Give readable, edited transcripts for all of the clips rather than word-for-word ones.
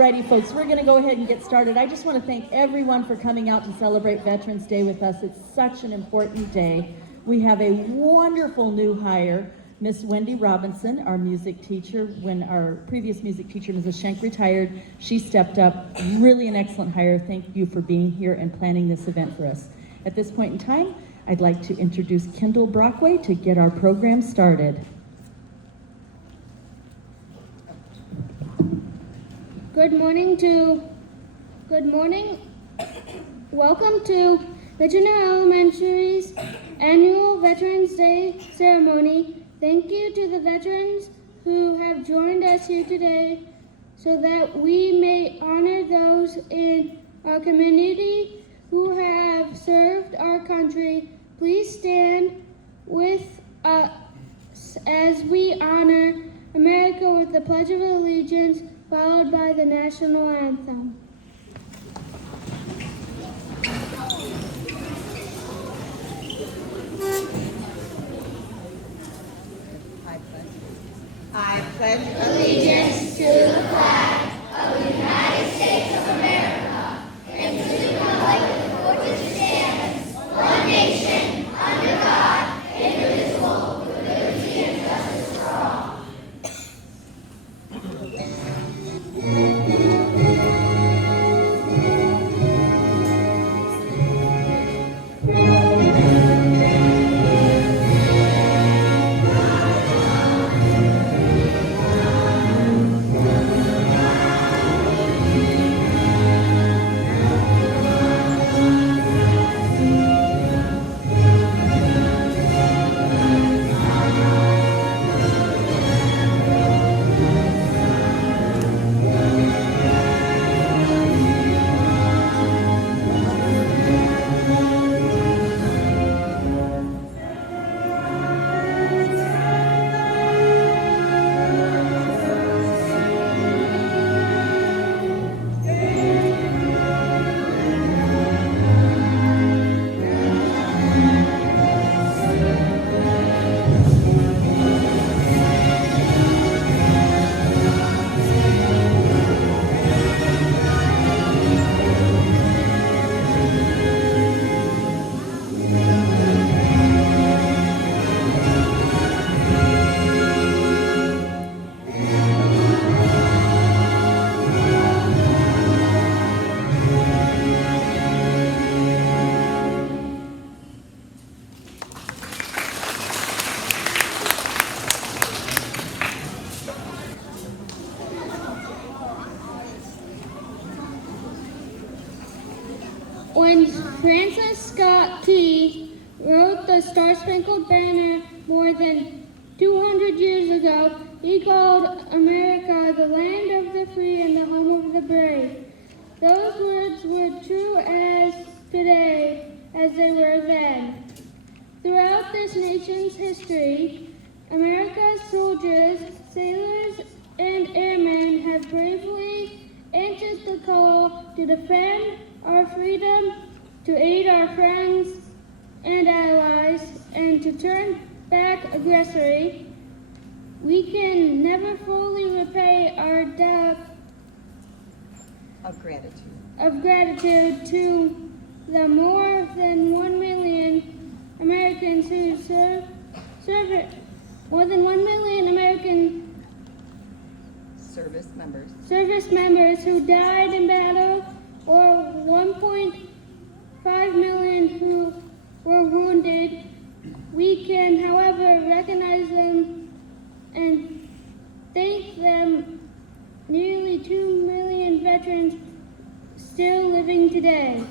righty, folks, we're going to go ahead and get started. I just want to thank everyone for coming out to celebrate Veterans Day with us. It's such an important day. We have a wonderful new hire, Miss Wendy Robinson, our music teacher. When our previous music teacher, Mrs. Schenk, retired, she stepped up. Really an excellent hire. Thank you for being here and planning this event for us. At this point in time, I'd like to introduce Kendall Brockway to get our program started. Good morning. Welcome to Michener Elementary's annual Veterans Day ceremony. Thank you to the veterans who have joined us here today so that we may honor those in our community who have served our country. Please stand with us as we honor America with the Pledge of Allegiance, followed by the national anthem. I pledge allegiance to the flag of the United States of America and to the republic for which it stands, one nation, under God, indivisible, with liberty and justice for all. When Francis Scott Key wrote the Star-Spangled Banner more than 200 years ago, he called America the land of the free and the home of the brave. Those words were true as today as they were then. Throughout this nation's history, America's soldiers, sailors, and airmen have bravely answered the call to defend our freedom, to aid our friends and allies, and to turn back aggressory. We can never fully repay our debt Of gratitude to the more than 1 million Americans who more than 1 million American service members who died in battle, or 1.5 million who were wounded. We can, however, recognize them and thank them. Nearly 2 million veterans still living today.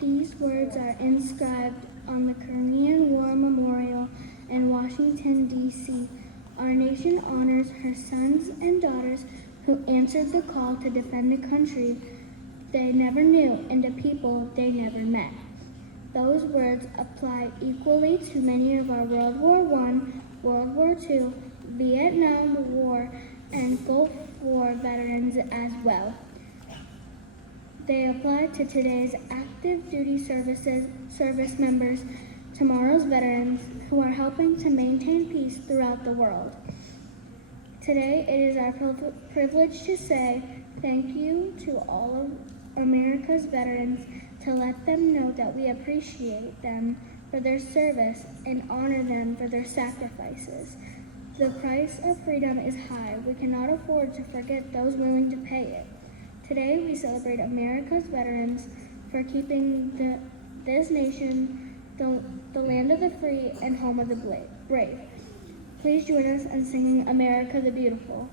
These words are inscribed on the Korean War Memorial in Washington, D.C. Our nation honors her sons and daughters who answered the call to defend the country they never knew and the people they never met. Those words apply equally to many of our World War I, World War II, Vietnam War, and Gulf for veterans as well. They apply to today's active duty service members, tomorrow's veterans who are helping to maintain peace throughout the world. Today, it is our privilege to say thank you to all of America's veterans, to let them know that we appreciate them for their service and honor them for their sacrifices. The price of freedom is high. We cannot afford to forget those willing to pay it. Today, we celebrate America's veterans for keeping this nation the land of the free and home of the brave. Please join us in singing America the Beautiful.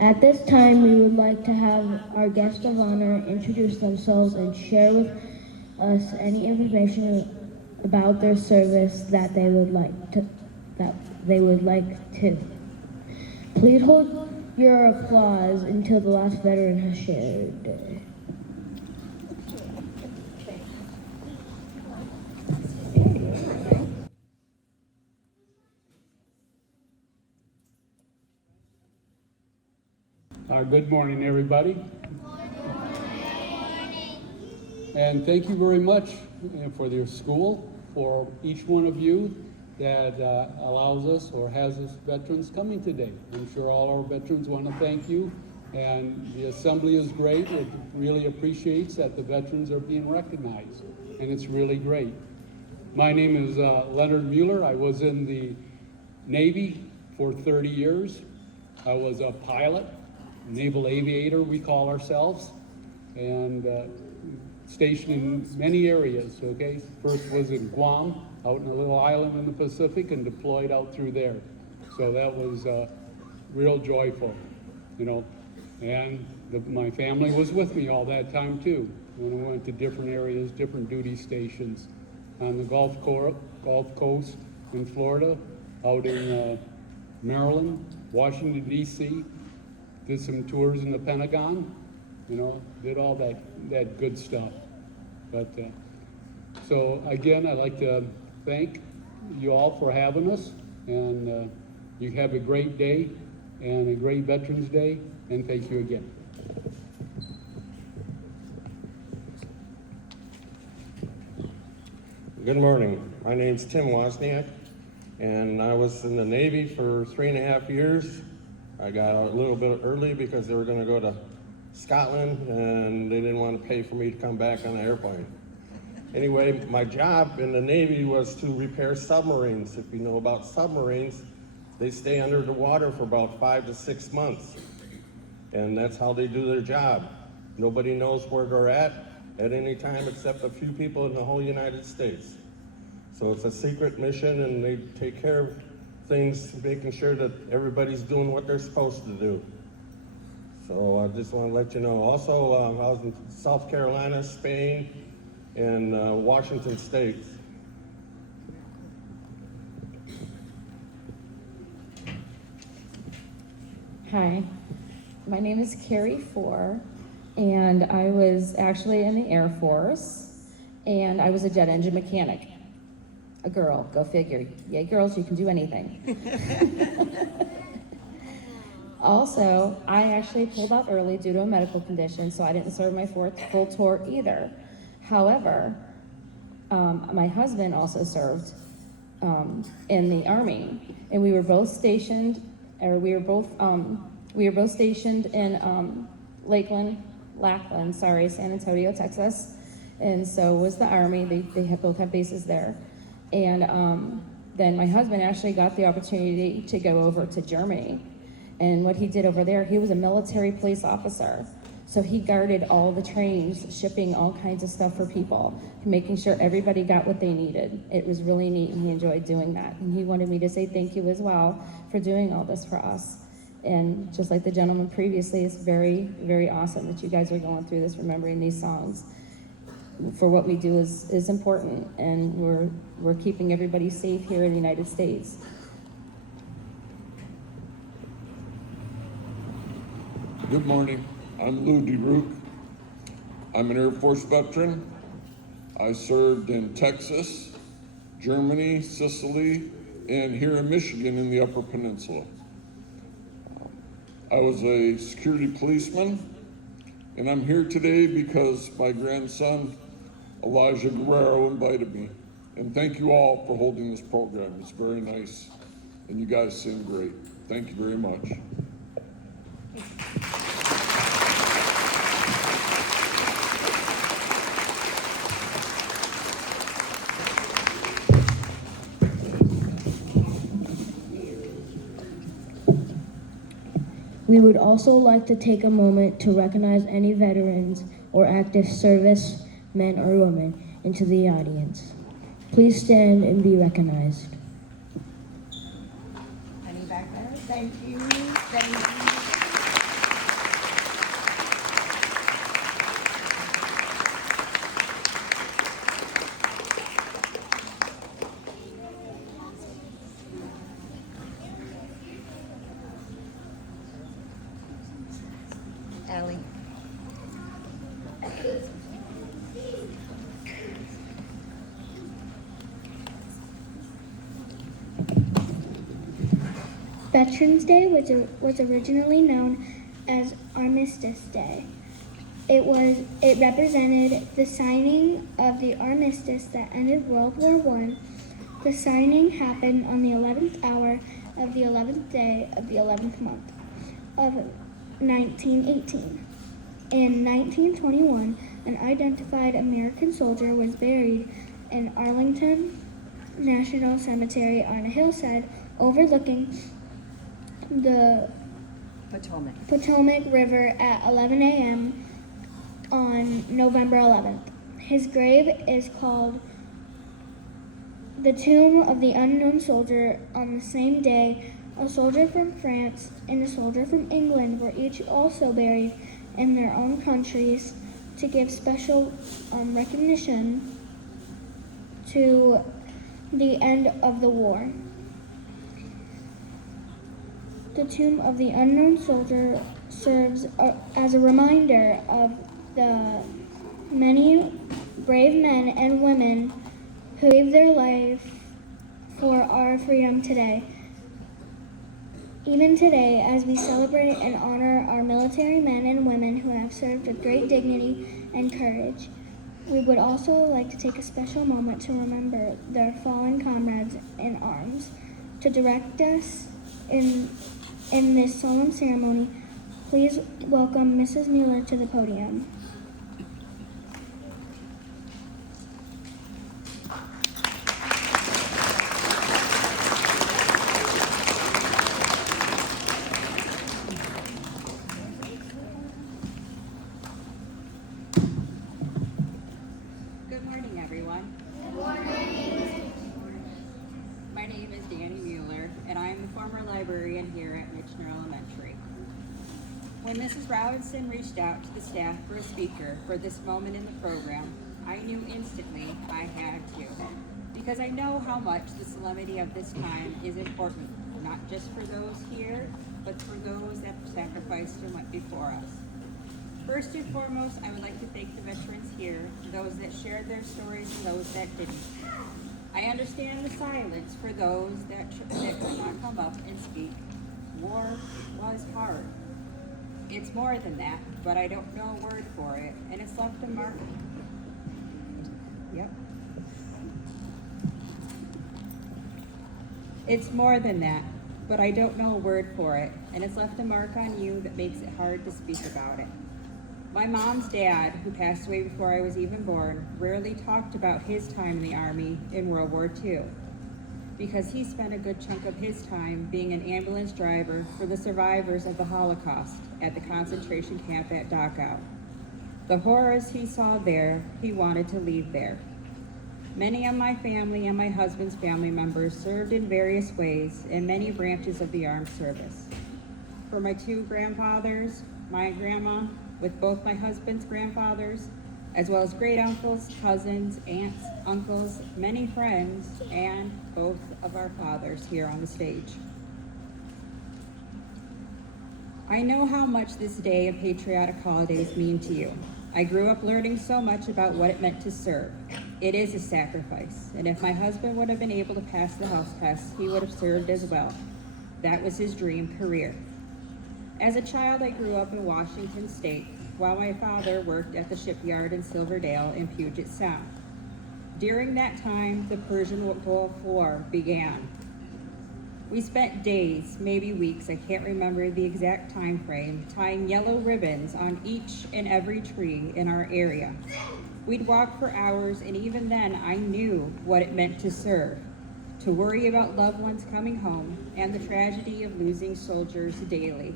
At this time, we would like to have our guest of honor introduce themselves and share with us any information about their service that they would like to. Please hold your applause until the last veteran has shared. Good morning, everybody. And thank you very much for your school, for each one of you that allows us or has us veterans coming today. I'm sure all our veterans want to thank you, and the assembly is great. It really appreciates that the veterans are being recognized, and it's really great. My name is Leonard Mueller. I was in the Navy for 30 years. I was a pilot, naval aviator, we call ourselves, and stationed in many areas, okay? First was in Guam, out in a little island in the Pacific, and deployed out through there. So that was real joyful, you know. And my family was with me all that time too, when we went to different areas, different duty stations. On the Gulf Coast in Florida, out in Maryland, Washington, D.C., did some tours in the Pentagon, you know, did all that good stuff. But so again, I'd like to thank you all for having us, and you have a great day and a great Veterans Day, and thank you again. Good morning. My name's Tim Wozniak, and I was in the Navy for 3.5 years. I got out a little bit early because they were going to go to Scotland, and they didn't want to pay for me to come back on the airplane. Anyway, my job in the Navy was to repair submarines. If you know about submarines, they stay under the water for about 5 to 6 months. And that's how they do their job. Nobody knows where they're at any time except a few people in the whole United States. So it's a secret mission, and they take care of things, making sure that everybody's doing what they're supposed to do. So I just want to let you know. Also, I was in South Carolina, Spain, and Washington State. Hi, my name is Carrie Four, and I was actually in the Air Force, and I was a jet engine mechanic. A girl, go figure. Yay, girls, you can do anything. Also, I actually pulled out early due to a medical condition, so I didn't serve my full tour either. However, my husband also served in the Army, and we were both stationed stationed in Lackland, San Antonio, Texas, and so was the Army. They both have bases there, and then my husband actually got the opportunity to go over to Germany, and what he did over there, he was a military police officer, so he guarded all the trains, shipping all kinds of stuff for people, making sure everybody got what they needed. It was really neat, and he enjoyed doing that, and he wanted me to say thank you as well for doing all this for us. And just like the gentleman previously, it's very, very awesome that you guys are going through this, remembering these songs. For what we do is important, and we're keeping everybody safe here in the United States. Good morning. I'm Lou DeRook. I'm an Air Force veteran. I served in Texas, Germany, Sicily, and here in Michigan in the Upper Peninsula. I was a security policeman, and I'm here today because my grandson, Elijah Guerrero, invited me. And thank you all for holding this program. It's very nice, and you guys sing great. Thank you very much. We would also like to take a moment to recognize any veterans or active service men or women into the audience. Please stand and be recognized. Any back there? Thank you. Thank you. Allie. Veterans Day was originally known as Armistice Day. It represented the signing of the armistice that ended World War I. The signing happened on the 11th hour of the 11th day of the 11th month of 1918. In 1921, an identified American soldier was buried in Arlington National Cemetery on a hillside overlooking the Potomac River at 11 a.m. on November 11th. His grave is called the Tomb of the Unknown Soldier. On the same day, a soldier from France and a soldier from England were each also buried in their own countries to give special recognition to the end of the war. The Tomb of the Unknown Soldier serves as a reminder of the many brave men and women who gave their life for our freedom today. Even today, as we celebrate and honor our military men and women who have served with great dignity and courage, we would also like to take a special moment to remember their fallen comrades in arms. To direct us in this solemn ceremony, please welcome Mrs. Mueller to the podium. Danny Mueller, and I am the former librarian here at Michener Elementary. When Mrs. Robinson reached out to the staff for a speaker for this moment in the program, I knew instantly I had to, because I know how much the solemnity of this time is important, not just for those here, but for those that sacrificed and went before us. First and foremost, I would like to thank the veterans here, those that shared their stories and those that didn't. I understand the silence for those that could not come up and speak. War was hard. It's more than that, but I don't know a word for it, and it's left a mark. Yep. It's more than that, but I don't know a word for it, and it's left a mark on you that makes it hard to speak about it. My mom's dad, who passed away before I was even born, rarely talked about his time in the Army in World War II, because he spent a good chunk of his time being an ambulance driver for the survivors of the Holocaust at the concentration camp at Dachau. The horrors he saw there, he wanted to leave there. Many of my family and my husband's family members served in various ways in many branches of the armed service. For my two grandfathers, my grandma, with both my husband's grandfathers, as well as great uncles, cousins, aunts, uncles, many friends, and both of our fathers here on the stage. I know how much this day of patriotic holidays mean to you. I grew up learning so much about what it meant to serve. It is a sacrifice, and if my husband would have been able to pass the health test, he would have served as well. That was his dream career. As a child, I grew up in Washington State, while my father worked at the shipyard in Silverdale in Puget Sound. During that time, the Persian Gulf War began. We spent days, maybe weeks, I can't remember the exact time frame, tying yellow ribbons on each and every tree in our area. We'd walk for hours, and even then, I knew what it meant to serve, to worry about loved ones coming home, and the tragedy of losing soldiers daily.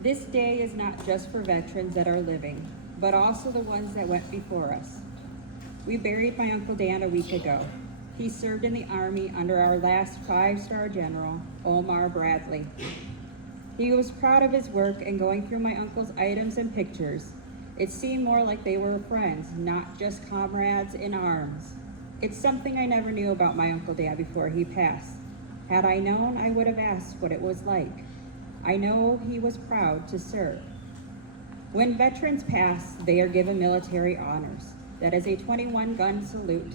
This day is not just for veterans that are living, but also the ones that went before us. We buried my Uncle Dan a week ago. He served in the Army under our last 5-star general, Omar Bradley. He was proud of his work, and going through my uncle's items and pictures, it seemed more like they were friends, not just comrades in arms. It's something I never knew about my Uncle Dan before he passed. Had I known, I would have asked what it was like. I know he was proud to serve. When veterans pass, they are given military honors. That is a 21-gun salute.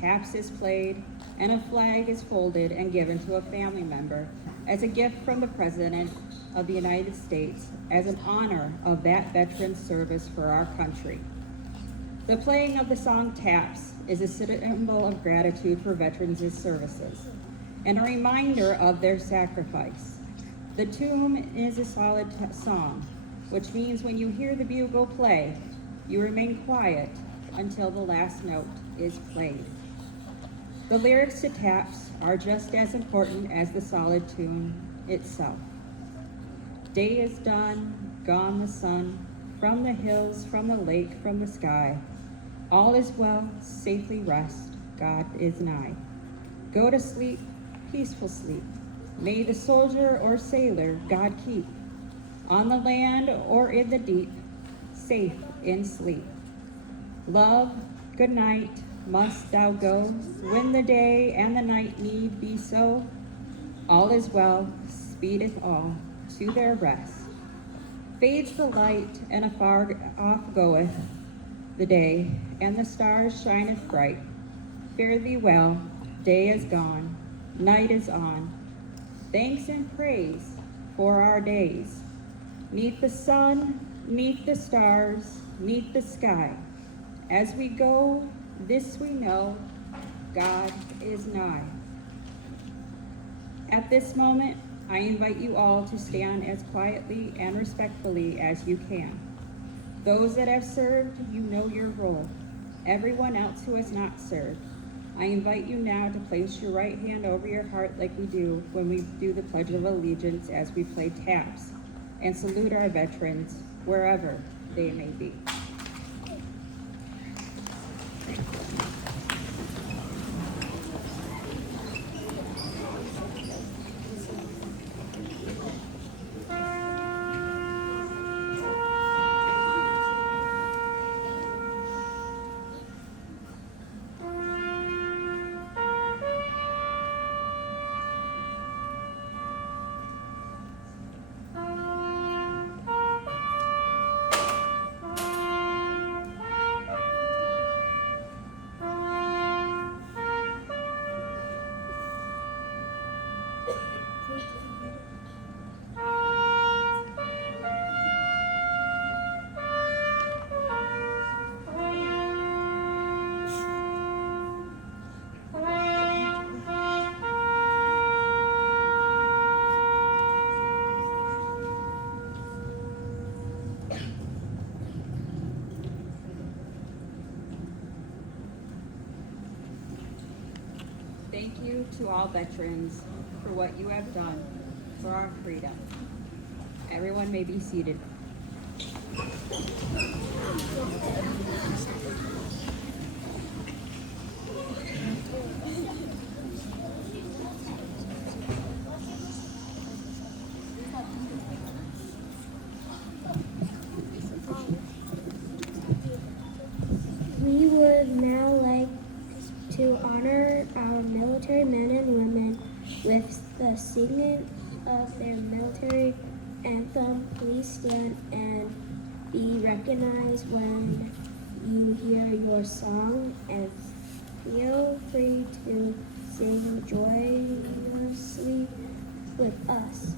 Taps is played, and a flag is folded and given to a family member as a gift from the President of the United States as an honor of that veteran's service for our country. The playing of the song Taps is a symbol of gratitude for veterans' services and a reminder of their sacrifice. The tune is a solid song, which means when you hear the bugle play, you remain quiet until the last note is played. The lyrics to Taps are just as important as the solid tune itself. Day is done, gone the sun, from the hills, from the lake, from the sky. All is well, safely rest, God is nigh. Go to sleep, peaceful sleep. May the soldier or sailor God keep, on the land or in the deep, safe in sleep. Love, good night, must thou go, when the day and the night need be so? All is well, speedeth all to their rest. Fades the light, and afar off goeth the day, and the stars shineth bright. Fare thee well, day is gone, night is on. Thanks and praise for our days. Neath the sun, neath the stars, neath the sky. As we go, this we know, God is nigh. At this moment, I invite you all to stand as quietly and respectfully as you can. Those that have served, you know your role. Everyone else who has not served, I invite you now to place your right hand over your heart like we do when we do the Pledge of Allegiance as we play taps and salute our veterans wherever they may be. you to all veterans for what you have done for our freedom. Everyone may be seated. We would now like to honor our military men and women with the singing of their military anthem. Please stand and be recognized when you hear your song, and feel free to sing joyously with us.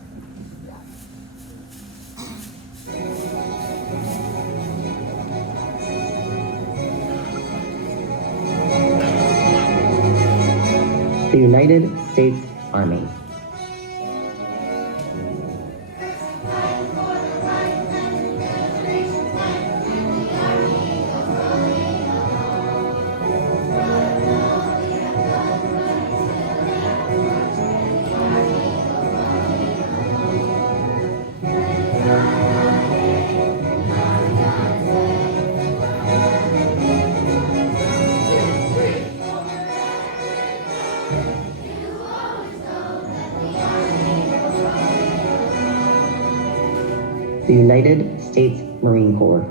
The United States Army. The United States Marine Corps.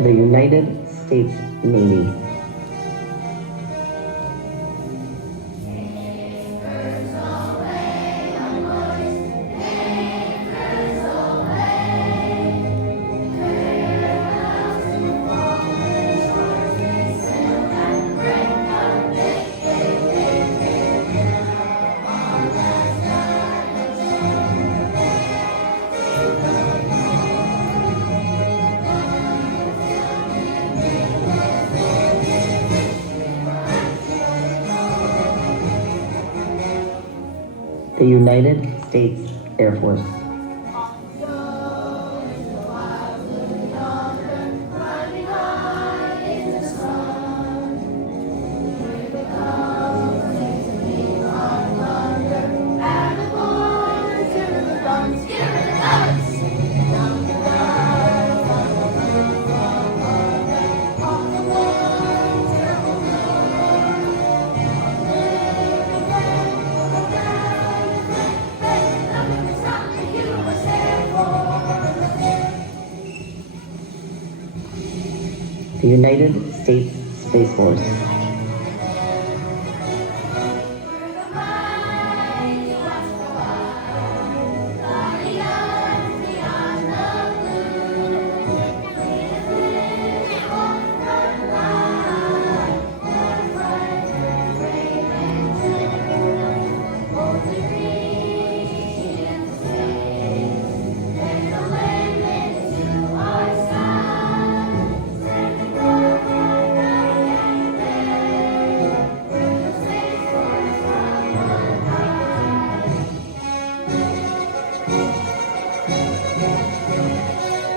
The United States Navy. The United States Air Force. The United States Space Force.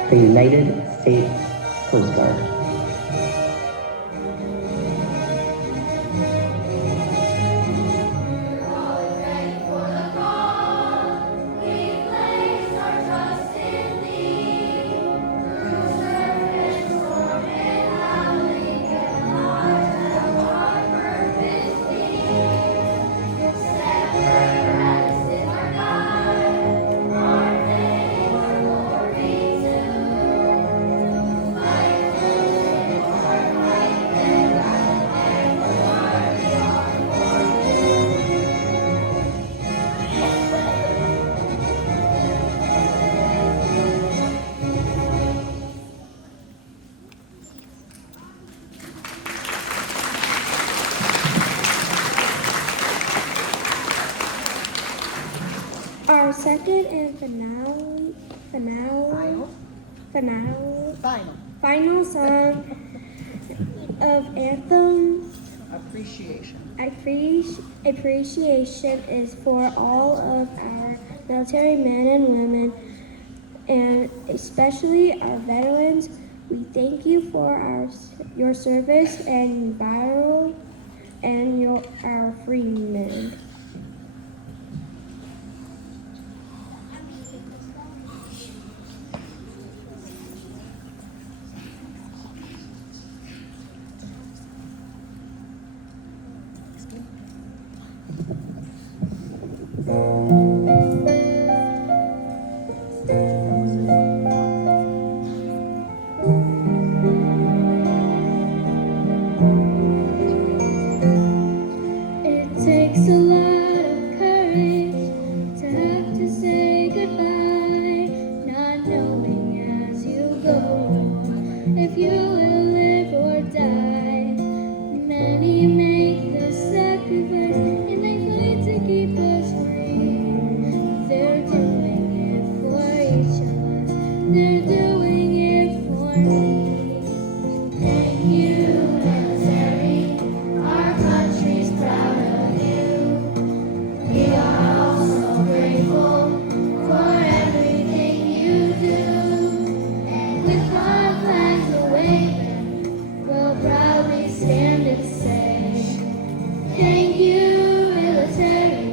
The United States Coast Guard. Our second and final song of anthem appreciation is for all of our military men and women, and especially our veterans. We thank you for your service and battle and our freemen. It takes a lot of courage to have to say goodbye, not knowing as you go on if you will live or die. Many make the sacrifice and they fight to keep us free. They're doing it for each of us. They're doing it for me. Thank you, military. Our country's proud of you. We are all so grateful for everything you do. And with our flags waving, we'll proudly stand and say, thank you, military.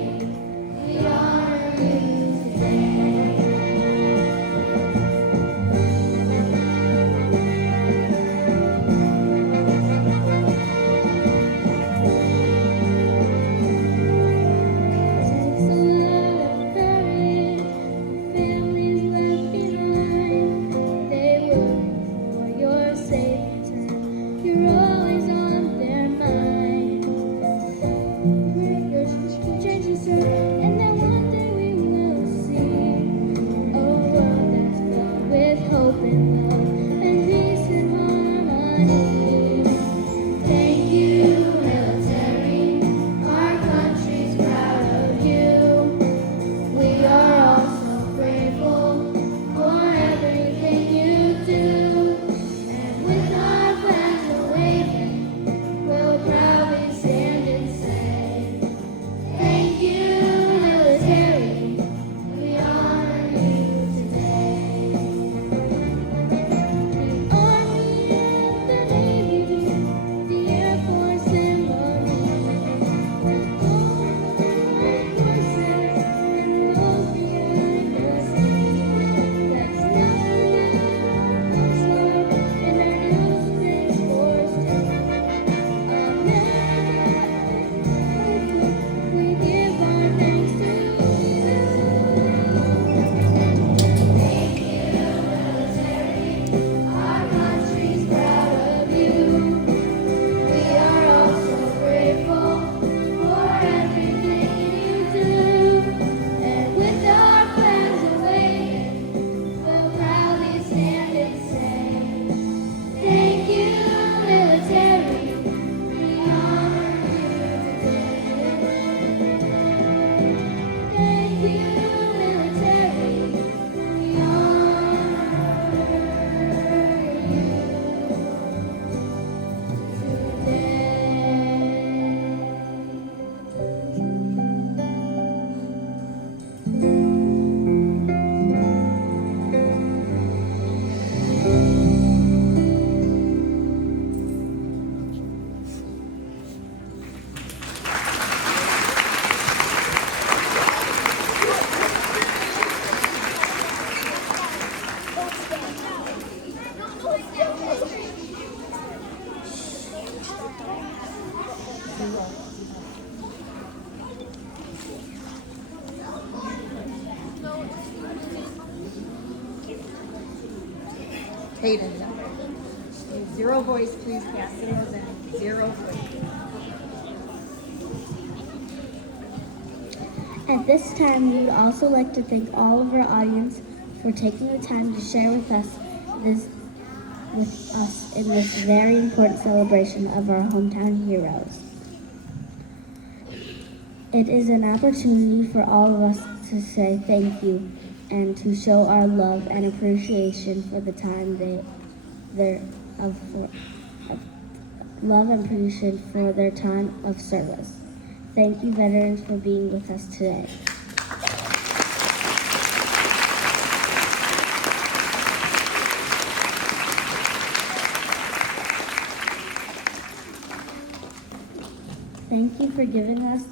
We honor you today. Takes a lot of courage, families left behind. They worry for your safe return. You're always on their mind. Prayers keep changing, sir, and then one day we will see a world that's filled with hope and love and peace and harmony. Thank you, military. Our country's proud of you. We are all so grateful for everything you do. And with our flags waving, we'll proudly stand and say, thank you, military. We honor you today. The Army and the Navy, the Air Force and Marines, all the armed forces and those behind the scenes. Let's never let our slow and our new Space Force America, we give our thanks to Thank you, military. Our country's proud of you. We are all so grateful for everything you do. And with our flags waving, we'll proudly stand and say, thank you, military. We honor you today. Thank you, military. We honor Hayden. Zero voice, please, passing those in. Zero voice. At this time, we would also like to thank all of our audience for taking the time to share with us in this very important celebration of our hometown heroes. It is an opportunity for all of us to say thank you and to show our love and appreciation for the time love and appreciation for their time of service. Thank you, veterans, for being with us today. Thank you for giving us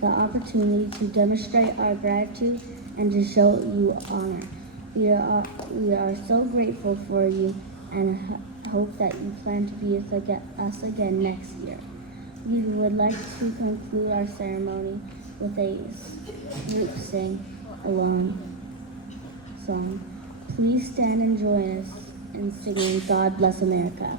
the opportunity to demonstrate our gratitude and to show you honor. We are so grateful for you and hope that you plan to be with us again next year. We would like to conclude our ceremony with a group sing-along song. Please stand and join us in singing God Bless America.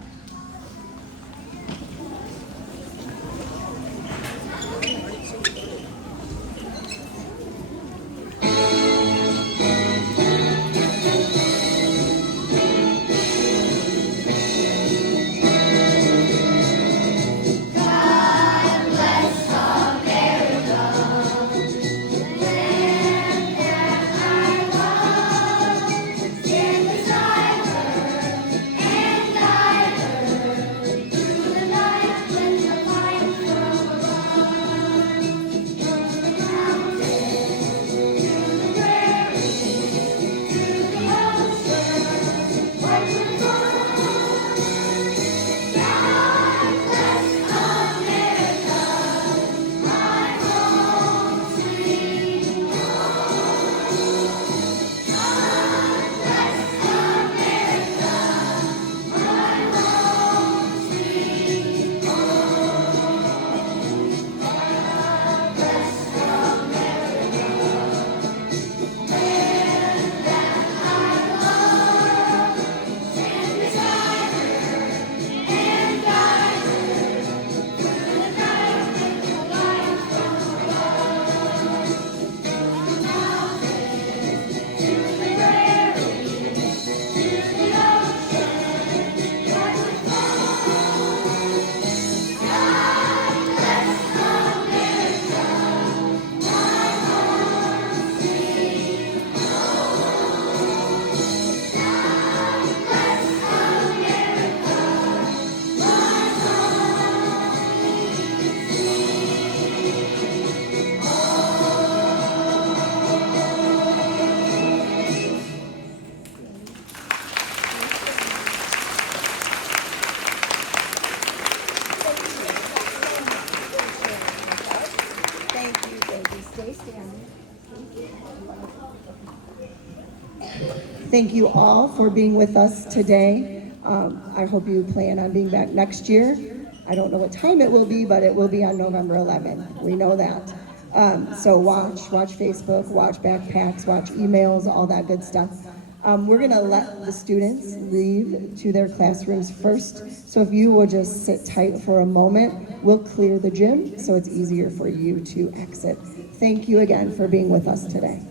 Thank you all for being with us today. I hope you plan on being back next year. I don't know what time it will be, but it will be on November 11th. We know that. So watch Facebook, watch backpacks, watch emails, all that good stuff. We're gonna let the students leave to their classrooms first. So if you will just sit tight for a moment, we'll clear the gym so it's easier for you to exit. Thank you again for being with us today.